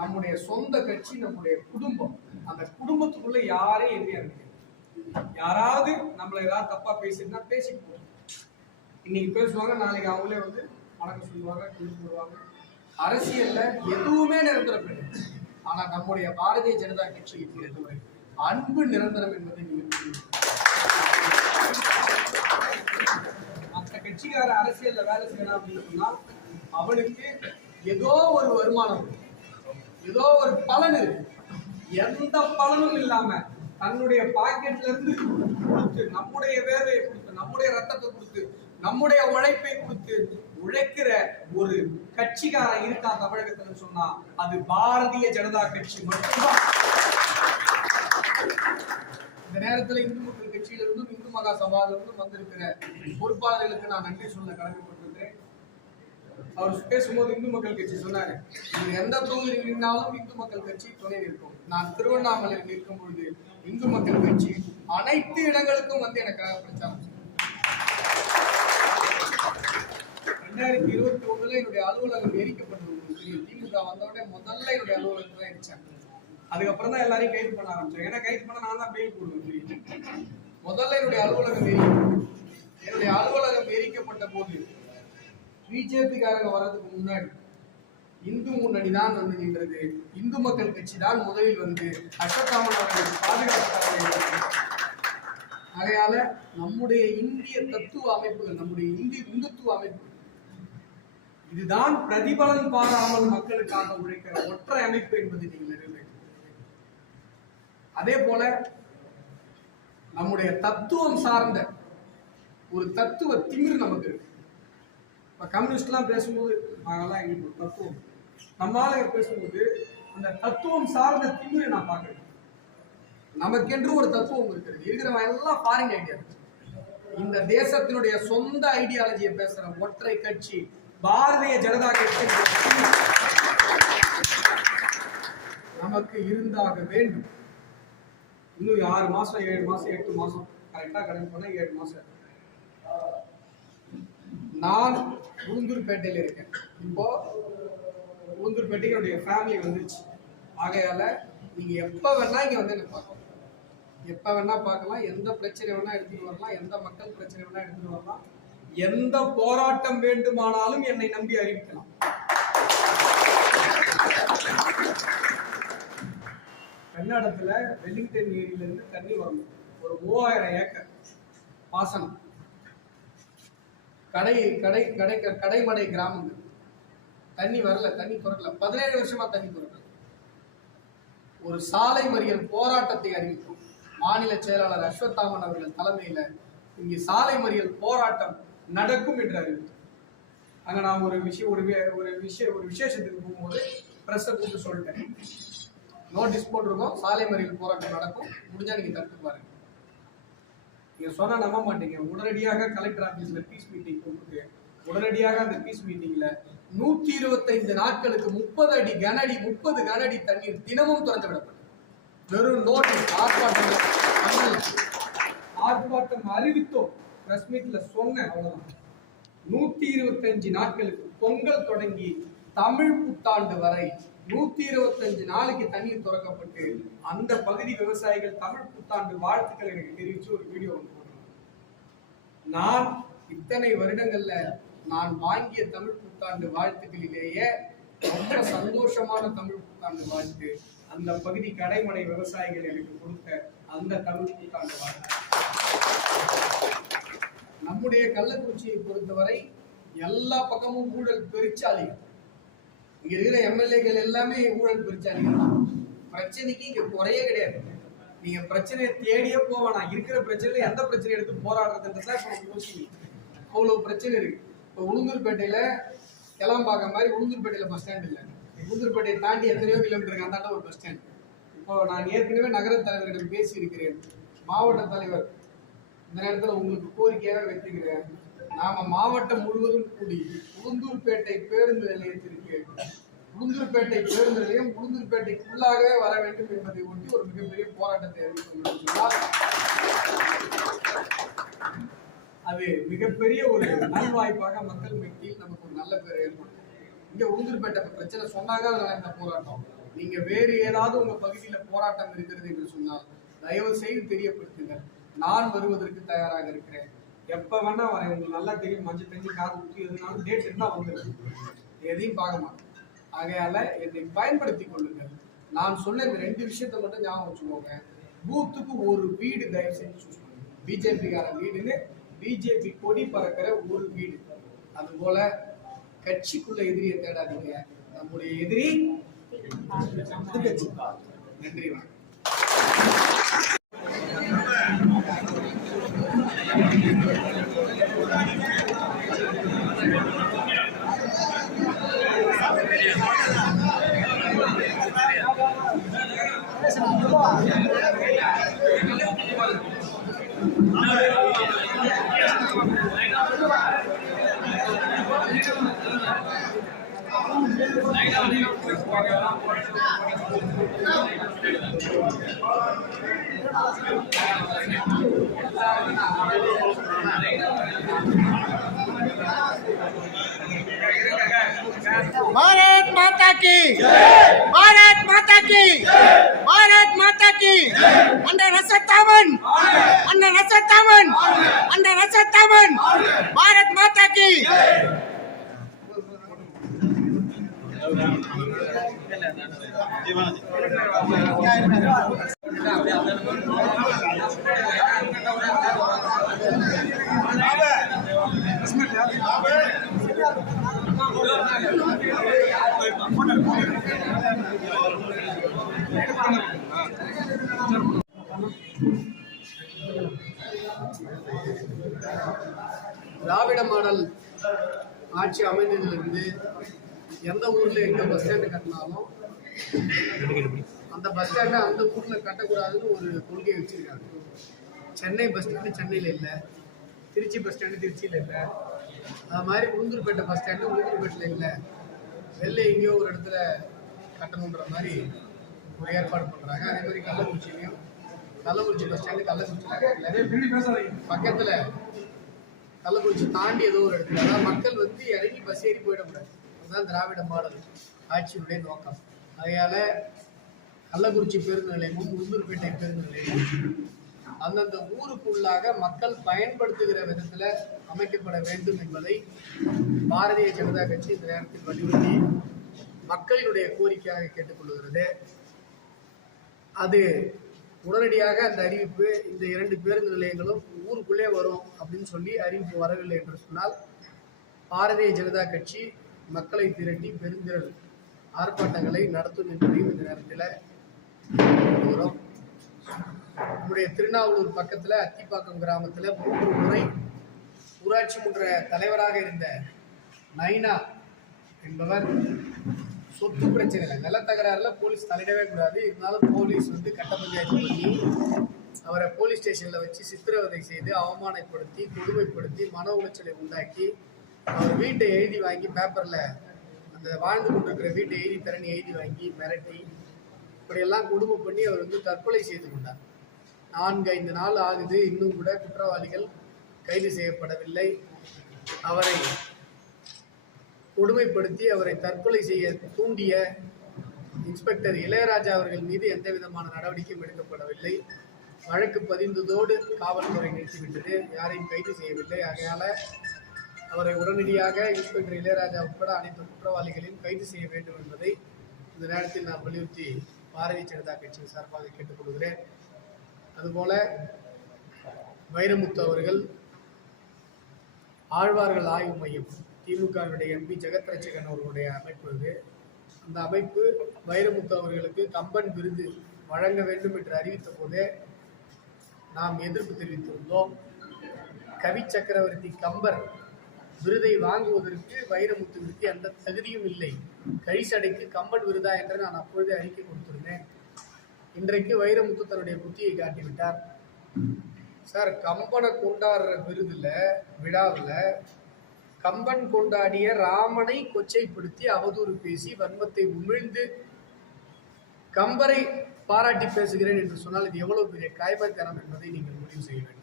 நம்முடைய சொந்த கட்சி, நம்முடைய குடும்பம், அந்த குடும்பத்துக்குள்ள யாரையும் எதிரியா இருக்கு. யாராவது நம்மள ஏதாவது தப்பா பேசினா பேசிட்டு போகும். இன்னைக்கு பேசுவாங்க, நாளைக்கு அவங்களே வந்து வணக்கம் சொல்லுவாங்க, சொல்லுவாங்க. அரசியல்ல எதுவுமே நிரந்தரம் கிடையாது. ஆனா நம்முடைய பாரதிய ஜனதா கட்சியை பொறுத்தவரை அன்பு நிரந்தரம் என்பதை நீங்க மற்ற கட்சிக்கார அரசியல்ல வேலை செய்யணும் அப்படின்னு சொன்னா அவனுக்கு ஏதோ ஒரு வருமானம், ஏதோ ஒரு பலன் இருக்கு. எந்த பலனும் இல்லாம தன்னுடைய பாக்கெட்ல இருந்து கொடுத்து, நம்முடைய வேலையை கொடுத்து, நம்முடைய ரத்தத்தை கொடுத்து, நம்முடைய உழைப்பை கொடுத்து உழைக்கிற ஒரு கட்சிக்காரன் இருக்கா தமிழகத்துல சொன்னா அது பாரதிய ஜனதா கட்சி மட்டும்தான். இந்த நேரத்தில் இந்து மக்கள் கட்சியிலிருந்தும் இந்து மகா சபாவிலிருந்தும் வந்திருக்கிற பொறுப்பாளர்களுக்கு நான் நன்றி சொல்ல கடமைப்பட்டிருக்கிறேன். அவர் பேசும்போது இந்து மக்கள் கட்சி சொன்னாரு, நீங்க எந்த தொகுதியில் நின்றாலும் இந்து மக்கள் கட்சி துணை நிற்கும். நான் திருவண்ணாமலையில் நிற்கும் பொழுது இந்து மக்கள் கட்சி அனைத்து இடங்களுக்கும் வந்து எனக்காக பிரச்சாரம் 2021 என்னுடைய அலுவலகம் எரிக்கப்பட்டிருந்தது. திமுக வந்தவுடனே முதல்ல என்னுடைய அலுவலகம் தான் எரிச்சாங்க. அதுக்கப்புறம் தான் எல்லாரையும் கைது பண்ண ஆரம்பிச்சாங்க. ஏன்னா கைது பண்ண நான் தான் பெயில் போடுவேன். முதல்ல என்னுடைய அலுவலகம் எரிக்கப்பட்ட போது பிஜேபிக்காரங்க வர்றதுக்கு முன்னாடி இந்து முன்னணி தான் வந்து நின்றது. இந்து மக்கள் கட்சி தான் முதலில் வந்து அஸ்வத்தாமன் அவர்களுக்கு பாதுகாப்பு. அதனால நம்முடைய இந்திய தத்துவ அமைப்புகள், நம்முடைய இந்துத்துவ அமைப்புகள் இதுதான் பிரதிபலன் பாராமல் மக்களுக்காக உழைக்கிற ஒற்றை அமைப்பு என்பதை நீங்கள் நிறைவேற்ற. அதே போல நம்முடைய தத்துவம் சார்ந்த ஒரு தத்துவ திமிர் நமக்கு இருக்கு. இப்ப கம்யூனிஸ்ட்லாம் பேசும்போது நாங்கெல்லாம் எங்களுக்கு ஒரு தத்துவம், நம்மளால பேசும்போது அந்த தத்துவம் சார்ந்த திமிரை நான் பார்க்கிறேன். நமக்கென்று ஒரு தத்துவம் இருக்கிறது. இருக்கிறவன் எல்லாம் ஃபாரின் ஐடியா. இந்த தேசத்தினுடைய சொந்த ஐடியாலஜியை பேசுற ஒற்றை கட்சி பாரதிய ஜனதா கட்சி நமக்கு இருந்தாக வேண்டும். இன்னும் 6 மாசம் 7 மாசம் 8 மாசம் கரெக்டா கணக்கு பண்ண 7 மாசம். நான் உளுந்தூர்பேட்டையில இருக்கேன். இப்போ உளுந்தூர்பேட்டைக்கு என்னுடைய ஃபேமிலி வந்துருச்சு. ஆகையால நீங்க எப்ப வேணா இங்க வந்து எனக்கு பார்க்கலாம், எப்ப வேணா பார்க்கலாம், எந்த பிரச்சனை வேணா எடுத்துட்டு வரலாம், எந்த மக்கள் பிரச்சனை வேணா எடுத்துட்டு வரலாம், எந்த போராட்டம் வேண்டுமானாலும் என்னை நம்பி அறிவிக்கலாம். கர்நாடகத்துல வெல்லிங்டன் ஏரியில இருந்து தண்ணி வரணும், ஒரு 3000 ஏக்கர் பாசனம், கடைமடை கிராமங்கள், தண்ணி வரல, தண்ணி திறக்கல, 17 வருஷமா தண்ணி திறக்கல. ஒரு சாலை மறியல் போராட்டத்தை அறிவிக்கும். மாநில செயலாளர் அஸ்வத்தாமன் அவர்கள் தலைமையில இங்கே சாலை மறியல் போராட்டம் நடக்கும் என்று அறிவித்தோம். அங்க நான் ஒரு விசேஷத்துக்கு போகும்போது பிரஸ்ஸை கூப்பிட்டு சொல்லிட்டேன், நோட்டீஸ் போட்டிருக்கோம், சாலை மறியல் போராட்டம் நடக்கும், முடிஞ்சா நீங்க தடுத்து பாருங்க. நீங்க சொன்னா நம்ப மாட்டீங்க, உடனடியாக கலெக்டர் ஆபீஸ்ல பீஸ் மீட்டிங் கூப்பிட்டு உடனடியாக அந்த பீஸ் மீட்டிங்ல 125 நாட்களுக்கு 30 கனஅடி தண்ணீர் தினமும் திறந்து விடப்பட்டது. வெறும் நோட்டீஸ், ஆர்ப்பாட்டம் அறிவித்தோம், பிரஸ் மீட்ல சொன்னேன், அவ்வளவுதான். 125 நாட்களுக்கு, பொங்கல் தொடங்கி தமிழ் புத்தாண்டு வரை 125 நாளைக்கு தண்ணீர் திறக்கப்பட்டு அந்த பகுதி விவசாயிகள் தமிழ் புத்தாண்டு வாழ்த்துக்கள் எனக்கு தெரிவிச்சு ஒரு வீடியோ ஒன்று போடுறாங்க. நான் இத்தனை வருடங்கள்ல நான் வாங்கிய தமிழ் புத்தாண்டு வாழ்த்துக்களிலேயே ரொம்ப சந்தோஷமான தமிழ் புத்தாண்டு வாழ்த்து அந்த பகுதி கடைமடை விவசாயிகள் எனக்கு கொடுத்த அந்த தமிழ் புத்தாண்டு வாழ்த்து. நம்முடைய கள்ளக்குறிச்சியை பொறுத்தவரை எல்லா பக்கமும் ஊழல் பெருச்சாலிகள். இங்க இருக்கிற எம்எல்ஏக்கள் எல்லாமே ஊழல் பெருச்சாலிகள் தான். பிரச்சனைக்கு இங்க குறையே கிடையாது. நீங்க பிரச்சனையை தேடியே போவேனா, இருக்கிற பிரச்சனையில எந்த பிரச்சனை எடுத்து போராடுறதுன்றதா இப்ப யோசிக்கணும். அவ்வளவு பிரச்சனை இருக்கு. இப்போ உளுந்தூர்பேட்டையில கிளம்பாக்கம் மாதிரி உளுந்தூர்பேட்டையில பஸ் ஸ்டாண்ட் இல்லை. உளுந்தூர்பேட்டையை தாண்டி எத்தனையோ கிலோமீட்டருக்கு அந்தாண்ட ஒரு பஸ் ஸ்டாண்ட். இப்போ நான் ஏற்கனவே நகர தலைவரிடம் பேசி இருக்கிறேன். மாவட்ட தலைவர் இந்த நேரத்தில் உங்களுக்கு கோரிக்கையாக வைத்துக்கிறேன். நாம மாவட்டம் முழுவதும் கூடி உளுந்தூர்பேட்டை பேருந்து நிலையத்திற்கு, உளுந்தூர்பேட்டை பேருந்து நிலையம் உளுந்தூர்பேட்டைக்குள்ளாகவே வர வேண்டும் என்பதை ஒட்டி ஒரு மிகப்பெரிய போராட்டத்தை அறிவித்துள்ளார். அது மிகப்பெரிய ஒரு நல்வாய்ப்பாக மக்கள் மத்தியில் நமக்கு ஒரு நல்ல பேர் ஏற்படும். இங்க உளுந்தூர்பேட்டை பிரச்சனை சொன்னாங்க, அதனால இந்த போராட்டம். நீங்க வேறு ஏதாவது உங்க பகுதியில போராட்டம் இருக்கிறது என்று சொன்னால் தயவு செய்து தெரியப்படுத்துங்கள். நான் வருவதற்கு தயாராக இருக்கிறேன். எப்ப வேணா வரேன். உங்களுக்கு நல்லா தெரியும், மஞ்சள் தண்ணி காது ஊற்றி எதுனாலும் டேட் இருந்தா வந்துடும், எதையும் பார்க்க மாட்டேன். ஆகையால என்னை பயன்படுத்தி கொள்ளுங்கள். நான் சொன்ன இந்த 2 விஷயத்த மட்டும் ஞாபகம் வச்சுக்கோங்க. பூத்துக்கு ஒரு வீடு தயவு செஞ்சு சூஸ் பண்ணுங்க. பிஜேபிக்கார வீடுன்னு பிஜேபி கொடி பறக்கிற ஒரு வீடு. அது போல கட்சிக்குள்ள எதிரியை தேடாதீங்க. நம்முடைய எதிரி கட்சி. நன்றி, வணக்கம். भारत माता की भारत माता की भारत माता की अंडर असत्तावन भारत माता की திராவிட மாடல் ஆட்சி அமைந்ததிலிருந்து எந்த ஊர்ல எங்க பஸ் ஸ்டாண்டு கட்டினாலும் அந்த பஸ் ஸ்டாண்டை அந்த ஊர்ல கட்டக்கூடாதுன்னு ஒரு கொள்கை வச்சிருக்காங்க. சென்னை பஸ் ஸ்டாண்டு சென்னையில் இல்லை, திருச்சி பஸ் ஸ்டாண்டு திருச்சியில் இல்லை, அது மாதிரி உளுந்தூர்பேட்டை பஸ் ஸ்டாண்டு உளுந்தூர்பேட்டில் இல்லை, வெளில எங்கேயோ ஒரு இடத்துல கட்டணுன்ற மாதிரி ஒரு ஏற்பாடு பண்ணுறாங்க. அதே மாதிரி கள்ளக்குறிச்சிலையும் கள்ளக்குறிச்சி பஸ் ஸ்டாண்டு கள்ளக்குறிச்சி பக்கத்தில் கள்ளக்குறிச்சி தாண்டி ஏதோ ஒரு இடத்துல, அதாவது மக்கள் வந்து இறங்கி பஸ் ஏறி போயிடக்கூடாது. அதுதான் திராவிட மாடல் ஆட்சியினுடைய நோக்கம். அதனால கள்ளக்குறிச்சி பேருந்து நிலையமும் உளுந்தூர்பேட்டை பேருந்து நிலையமும் அந்தந்த ஊருக்குள்ளாக மக்கள் பயன்படுத்துகிற விதத்தில் அமைக்கப்பட வேண்டும் என்பதை பாரதிய ஜனதா கட்சி இந்த நேரத்தில் வலியுறுத்தி மக்களினுடைய கோரிக்கையாக கேட்டுக்கொள்கிறது. அது உடனடியாக அந்த அறிவிப்பு இந்த 2 பேருந்து நிலையங்களும் ஊருக்குள்ளே வரும் அப்படின்னு சொல்லி அறிவிப்பு வரவில்லை என்று சொன்னால் பாரதிய ஜனதா கட்சி மக்களை திரட்டி பெருந்திரள் ஆர்ப்பாட்டங்களை நடத்தும் என்பதையும் இந்த நேரத்தில் கூறுகிறோம். நம்முடைய திருநாவலூர் பக்கத்தில் அத்திப்பாக்கம் கிராமத்தில் 3 முறை ஊராட்சி மன்ற தலைவராக இருந்த நைனா என்பவர் சொத்து பிரச்சனை நிலத்தகராறுல போலீஸ் தலையிடவே கூடாது, இருந்தாலும் போலீஸ் கட்ட பஞ்சாயத்து பண்ணி அவரை போலீஸ் ஸ்டேஷன்ல வச்சு சித்திரவதை செய்து அவமானப்படுத்தி கொடுமைப்படுத்தி மன உளைச்சலை உண்டாக்கி அவர் வீட்டை எழுதி வாங்கி பேப்பர்ல அந்த வாழ்ந்து கொண்டிருக்கிற வீட்டை எழுதி தரணி எழுதி வாங்கி மிரட்டி இப்படியெல்லாம் கொடுமை பண்ணி அவர் தற்கொலை செய்து கொண்டார். 4-5 நாள் ஆகுது, இன்னும் கூட குற்றவாளிகள் கைது செய்யப்படவில்லை. அவரை கொடுமைப்படுத்தி அவரை தற்கொலை செய்ய தூண்டிய இன்ஸ்பெக்டர் இளையராஜா அவர்கள் மீது எந்த விதமான நடவடிக்கையும் எடுக்கப்படவில்லை. வழக்கு பதிந்ததோடு காவல்துறை நிறுத்திவிட்டது, யாரையும் கைது செய்யவில்லை. ஆகையால அவரை உடனடியாக இன்ஸ்பெக்டர் இளையராஜா உட்பட அனைத்து குற்றவாளிகளையும் கைது செய்ய வேண்டும் என்பதை இந்த நேரத்தில் நான் வலியுறுத்தி பாரதிய ஜனதா கட்சியின் சார்பாக கேட்டுக்கொள்கிறேன். அதுபோல வைரமுத்து அவர்கள் ஆழ்வார்கள் ஆய்வு மையம் திமுகவுடைய எம்பி ஜெகத் ரட்சகன் அவர்களுடைய அமைப்பு இது. அந்த அமைப்பு வைரமுத்து அவர்களுக்கு கம்பன் விருது வழங்க வேண்டும் என்று அறிவித்த போதே நாம் எதிர்ப்பு தெரிவித்திருந்தோம். கவி சக்கரவர்த்தி கம்பர் விருதை வாங்குவதற்கு வைரமுத்துவிற்கு எந்த தகுதியும் இல்லை, கழிசடைக்கு கம்பன் விருதா என்று நான் அப்பொழுதே அறிக்கை கொடுத்திருந்தேன். இன்றைக்கு வைரமுத்து தன்னுடைய புத்தியை காட்டிவிட்டார். சார், கம்பனை கொண்டாடுற விழாவில் கம்பன் கொண்டாடிய ராமனை கொச்சைப்படுத்தி அவதூறு பேசி வன்மத்தை உமிழ்ந்து கம்பரை பாராட்டி பேசுகிறேன் என்று சொன்னால் இது எவ்வளவு பெரிய காய்மத்தனம் என்பதை நீங்கள் முடிவு செய்ய வேண்டும்.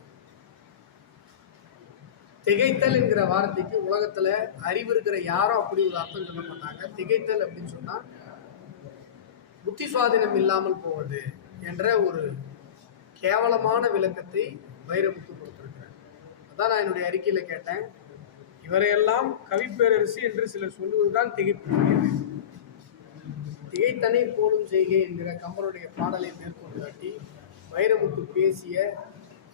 திகைத்தல் என்கிற வார்த்தைக்கு உலகத்துல அறிவு இருக்கிற யாரும் அப்படி ஒரு அர்த்தம் சொல்ல மாட்டாங்க. திகைத்தல் அப்படின்னு சொன்னா புத்தி சுவாதீனம் இல்லாமல் போவது என்ற ஒரு கேவலமான விளக்கத்தை வைரமுத்து கொடுத்திருக்கிறார். அதான் நான் என்னுடைய அறிக்கையில கேட்டேன், இவரையெல்லாம் கவிப்பேரரசு என்று சிலர் சொல்லுவதுதான் திகைப்பு. திகைத்தனை போலும் செய்கை என்கிற கம்பனுடைய பாடலை மேற்கொண்டு காட்டி வைரமுத்து பேசிய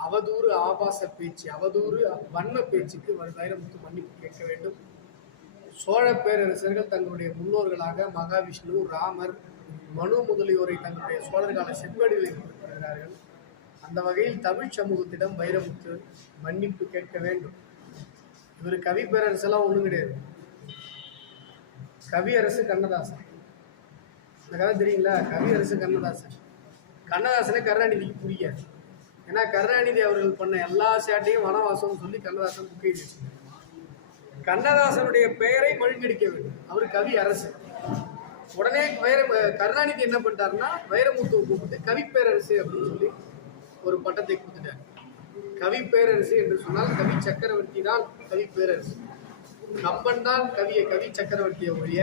அவதூறு ஆபாச பேச்சு, அவதூறு வன்ம பேச்சுக்கு வைரமுத்து மன்னிப்பு கேட்க வேண்டும். சோழ பேரரசர்கள் தங்களுடைய முன்னோர்களாக மகாவிஷ்ணு, ராமர், மனு முதலியோரை தங்களுடைய சோழர்கால செப்பேடுகளில் குறிப்பிடுகிறார்கள். அந்த வகையில் தமிழ் சமூகத்திடம் வைரமுத்து மன்னிப்பு கேட்க வேண்டும். இவர் கவி பேரரசெல்லாம் ஒன்றும் கிடையாது. கவியரசு கண்ணதாசன், இந்த கதை தெரியுங்களா? கவியரசு கண்ணதாசன். கண்ணதாசனை கருணாநிதிக்கு புரியாது. ஏன்னா கருணாநிதி அவர்கள் பண்ண எல்லா சேட்டையும் வனவாசம் சொல்லி கண்ணதாசன் புக்கை வச்சிருக்காரு. கண்ணதாசனுடைய பெயரை மழுங்கடிக்க வேண்டும். அவர் கவி அரசு. உடனே கருணாநிதி என்ன பண்ணிட்டாருன்னா வைரமுத்துவை கூப்பிட்டு கவி பேரரசு அப்படின்னு சொல்லி ஒரு பட்டத்தை கொடுத்துட்டார். கவி பேரரசு என்று சொன்னால் கவி சக்கரவர்த்தி தான் கவி பேரரசு, கம்பன் தான் கவி சக்கரவர்த்தியை ஒழிய.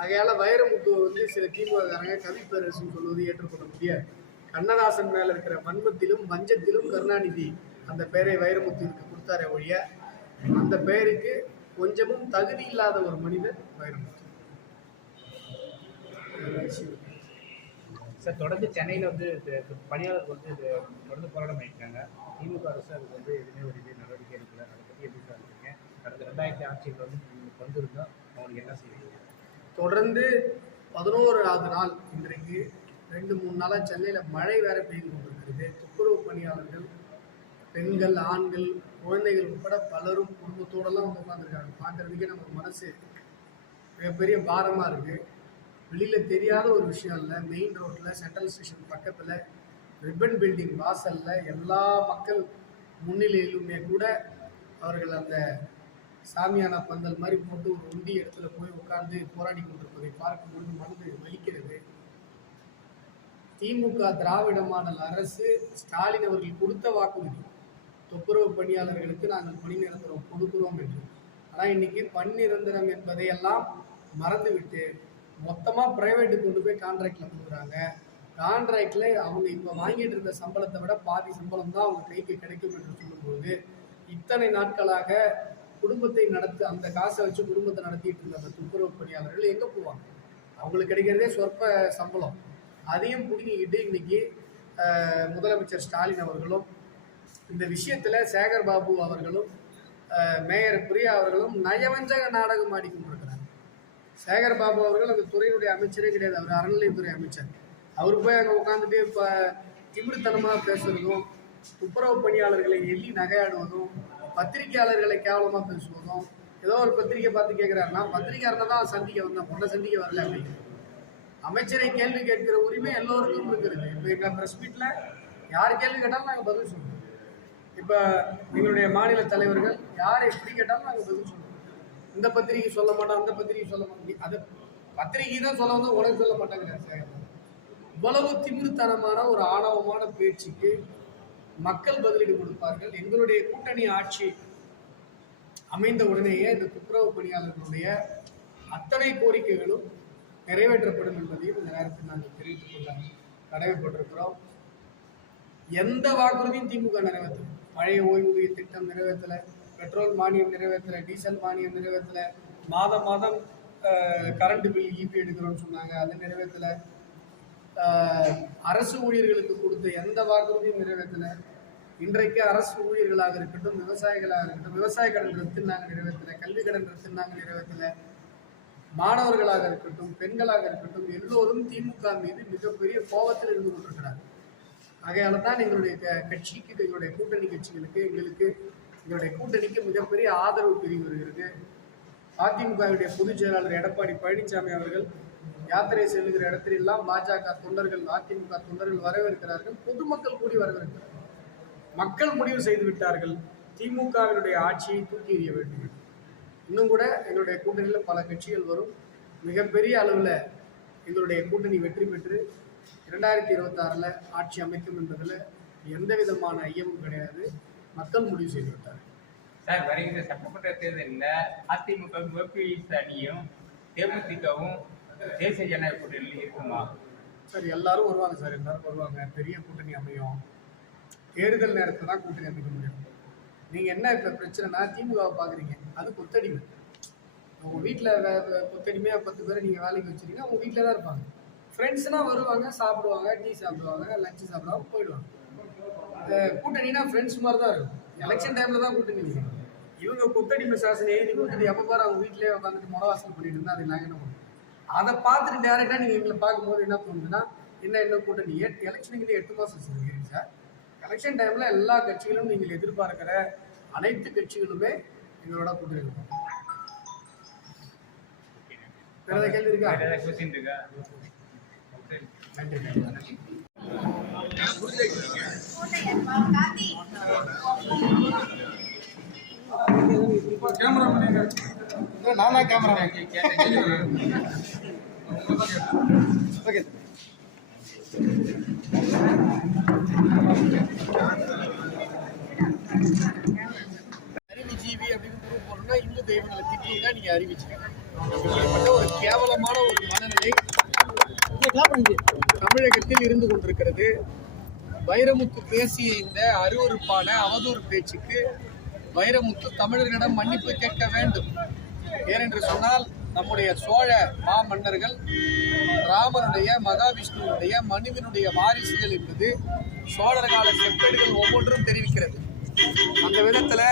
ஆகையால வைரமுத்துவை சில திமுககாரங்க கவி பேரரசுன்னு சொல்வது ஏற்றுக்கொள்ள முடியாது. கண்ணதாசன் மேல இருக்கிற வன்மத்திலும் வஞ்சத்திலும் கருணாநிதி அந்த பெயரை வைரமுத்துவிற்கு கொடுத்தாரே ஒழிய அந்த பெயருக்கு கொஞ்சமும் தகுதி இல்லாத ஒரு மனிதர் வைரமுத்து. சார், தொடர்ந்து சென்னையில் பணியாளர்கள் தொடர்ந்து போராட்டம் பண்ணியிருக்காங்க. திமுக அரசு அதுக்கு எதுவுமே ஒரு நடவடிக்கை எடுக்கல. அதை பற்றி எப்படி சார் இருக்கீங்க? கடந்த 2000 ஆட்சியில் வந்திருந்தோம், அவங்களுக்கு என்ன செய்வீங்க? தொடர்ந்து 11வது நாள் இன்றைக்கு 2-3 நாளாக சென்னையில் மழை வேற பெய்து கொண்டிருக்கிறது. துப்புரவு பணியாளர்கள், பெண்கள், ஆண்கள், குழந்தைகள் உட்பட பலரும் குடும்பத்தோடலாம் உட்காந்துருக்காங்க. பார்க்கறதுக்கே நமக்கு மனசு மிகப்பெரிய பாரமாக இருக்குது. வெளியில் தெரியாத ஒரு விஷயம் இல்லை. மெயின் ரோட்டில் சென்ட்ரல் ஸ்டேஷன் பக்கத்தில் ரிப்பன் பில்டிங் வாசலில் எல்லா மக்கள் முன்னிலையிலுமே கூட அவர்கள் அந்த சாமியான பந்தல் மாதிரி போட்டு ஒரு ஒண்டி இடத்துல போய் உட்கார்ந்து போராடி கொண்டிருப்பதை பார்க்கும்போது மனது வலிக்கிறது. திமுக திராவிட மாடல் அரசு ஸ்டாலின் அவர்கள் கொடுத்த வாக்குறுதி துப்புரவு பணியாளர்களுக்கு நாங்கள் பணி நிரந்தரம் கொடுக்கிறோம் என்று. ஆனால் இன்னைக்கு பணி நிரந்தரம் என்பதையெல்லாம் மறந்துவிட்டு மொத்தமாக பிரைவேட்டுக்கு கொண்டு போய் கான்ட்ராக்டில் கொடுக்குறாங்க. கான்ட்ராக்டில் அவங்க இப்போ வாங்கிட்டு இருந்த சம்பளத்தை விட பாதி சம்பளம் தான் அவங்க கைக்கு கிடைக்கும் என்று சொல்லும்போது இத்தனை நாட்களாக குடும்பத்தை அந்த காசை வச்சு குடும்பத்தை நடத்திட்டு இருந்த அந்த துப்புரவு பணியாளர்கள் எங்கே போவாங்க? அவங்களுக்கு கிடைக்கிறதே சொற்ப சம்பளம். அதையும் பிடிங்கிக்கிட்டு இன்னைக்கு முதலமைச்சர் ஸ்டாலின் அவர்களும் இந்த விஷயத்தில் சேகர் பாபு அவர்களும் மேயர் பிரியா அவர்களும் நயவஞ்சக நாடகம் ஆடிக்கொண்டிருக்கிறார். சேகர் பாபு அவர்கள் அந்த துறையினுடைய அமைச்சரே கிடையாது, அவர் அறநிலையத்துறை அமைச்சர். அவர் போய் அங்கே உட்காந்துட்டு இப்போ திமிர்த்தனமாக பேசுறதும், துப்புரவு பணியாளர்களை எள்ளி நகையாடுவதும், பத்திரிகையாளர்களை கேவலமாக பேசுவதும். ஏதோ ஒரு பத்திரிகை பார்த்து கேட்குறாருன்னா, பத்திரிகையாளர்னா தான் சந்திக்க வந்தேன், பொண்ணை சந்திக்க வரல அப்படின்னு. அமைச்சரை கேள்வி கேட்கிற உரிமை எல்லோருக்கும் இருக்கிறது. இப்போ எங்கள் ப்ரெஸ் மீட்டில் யார் கேள்வி கேட்டாலும் நாங்கள் பதில் சொல்லுவோம். இப்போ எங்களுடைய மாநில தலைவர்கள் யார் எப்படி கேட்டாலும் நாங்கள் பதில் சொல்லுவோம். இந்த பத்திரிகை சொல்ல மாட்டோம், அந்த பத்திரிகை சொல்ல மாட்டோம், அது பத்திரிகை தான் சொல்ல வந்து உடனே சொல்ல மாட்டாங்கிறார் சார். இவ்வளவு திமிர்த்தனமான ஒரு ஆணவமான பேச்சுக்கு மக்கள் பதிலீடு கொடுப்பார்கள். எங்களுடைய கூட்டணி ஆட்சி அமைந்த உடனேயே இந்த துப்புரவு பணியாளர்களுடைய அத்தனை கோரிக்கைகளும் நிறைவேற்றப்படும் என்பதையும் இந்த நேரத்தில் நாங்கள் தெரிவித்துக் கொள்ள கடமைப்பட்டிருக்கிறோம். எந்த வாக்குறுதியும் திமுக நிறைவேற்றல. பழைய ஓய்வூதிய திட்டம் நிறைவேற்றலை, பெட்ரோல் மானியம் நிறைவேற்றலை, டீசல் மானியம் நிறைவேற்றலை, மாதம் மாதம் கரண்ட் பில் ஈபி எடுக்கிறோம்னு சொன்னாங்க, அது நிறைவேற்றலை. அரசு ஊழியர்களுக்கு கொடுத்த எந்த வாக்குறுதியும் நிறைவேற்றலை. இன்றைக்கு அரசு ஊழியர்களாக இருக்கட்டும், விவசாயிகளாக இருக்கட்டும், விவசாய கடன் ரத்து நாங்கள் நிறைவேற்றலை, கல்வி கடன் ரத்து நாங்கள் நிறைவேற்றலை. மாணவர்களாக இருக்கட்டும், பெண்களாக இருக்கட்டும், எல்லோரும் திமுக மீது மிகப்பெரிய கோபத்தில் இருந்து கொண்டிருக்கிறார். ஆகையால தான் எங்களுடைய கட்சிக்கு, எங்களுடைய கூட்டணி கட்சிகளுக்கு, எங்களுடைய கூட்டணிக்கு மிகப்பெரிய ஆதரவு பெருகி வருகிறது. அதிமுகவுடைய பொதுச் செயலாளர் எடப்பாடி பழனிசாமி அவர்கள் யாத்திரை செல்லுகிற இடத்திலெல்லாம் பாஜக தொண்டர்கள், அதிமுக தொண்டர்கள் வரவேற்கிறார்கள், பொதுமக்கள் கூடி வரவேற்கிறார்கள். மக்கள் முடிவு செய்து விட்டார்கள், திமுகவினுடைய ஆட்சியை தூக்கி எறிய வேண்டும். இன்னும் கூட எங்களுடைய கூட்டணியில் பல கட்சிகள் வரும். மிகப்பெரிய அளவில் எங்களுடைய கூட்டணி வெற்றி பெற்று 2026 ஆட்சி அமைக்கும் என்பதில் எந்த விதமான ஐயமும் கிடையாது. மக்கள் முடிவு செய்து விட்டார்கள். சார், வருகின்ற சட்டமன்ற தேர்தலில் அதிமுக ஓபிஎஸ் அணியும் தேமுதிகவும் தேசிய ஜனநாயக கூட்டணியில் இருக்குமா? சார், எல்லாரும் வருவாங்க சார், எல்லாரும் வருவாங்க. பெரிய கூட்டணி அமையும். தேர்தல் நேரத்தில் தான் கூட்டணி அமைக்க முடியும். நீங்கள் என்ன இப்போ பிரச்சனைனா, திமுகவை பார்க்குறீங்க, அது கொத்தடிமை. உங்கள் வீட்டில் கொத்தடிமையாக 10 பேரை நீங்கள் வேலைக்கு வச்சுருக்கீங்க, உங்கள் வீட்டில் தான் இருப்பாங்க. ஃப்ரெண்ட்ஸ்னால் வருவாங்க, சாப்பிடுவாங்க, டீ சாப்பிடுவாங்க, லஞ்சு சாப்பிடுவாங்க, போயிடுவாங்க. கூட்டணினா ஃப்ரெண்ட்ஸ் மாதிரி தான் இருக்கும். எலெக்ஷன் டைமில் தான் கூட்டணி நிற்கணும். இவங்க கொத்தடிமை சாசனை எழுதி கொடுத்துட்டு எப்போ பாரு அவங்க வீட்டிலே உட்காந்துட்டு முடவாசல் பண்ணிட்டு இருந்தால் அது நாங்கள் என்ன பண்ணுவோம்? அதை பார்த்துட்டு டேரெக்டாக நீங்கள் எங்களை பார்க்கும்போது என்ன தோணுதுன்னா, என்ன கூட்டணி எலெக்ஷனுக்கு 8 மாதம் சொல்லிக்கிறீங்க சார். எலெக்ஷன் டைமில் எல்லா கட்சிகளும் நீங்கள் எதிர்பார்க்கிற அனைத்து கட்சிகளுமே எங்களோட கூட்டணி இருக்கும். வேற கேள்வி இருக்கா? நன்றி. நானா கேமரா ஓகே. அறிவுஜீவி அப்படின்னு ப்ரூவ் பண்ணணும்னா இந்து தெய்வங்களை திட்டிங்கன்னா நீங்க அறிவிச்சுக்கணும். ஒரு கேவலமான ஒரு மனநிலை தமிழகத்தில் இருந்து கொண்டிருக்கிறது. வைரமுத்து பேசிய இந்த அருவருப்பான அவதூறு பேச்சுக்கு வைரமுத்து தமிழர்களிடம் மன்னிப்பு கேட்க வேண்டும். ஏனென்று சொன்னால் நம்முடைய சோழ மாமன்னர்கள் ராமனுடைய, மகாவிஷ்ணுனுடைய, மனுவினுடைய வாரிசுகள் என்பது சோழர் கால செப்பேடுகள் ஒவ்வொன்றும் தெரிவிக்கிறது. அந்த விதத்துல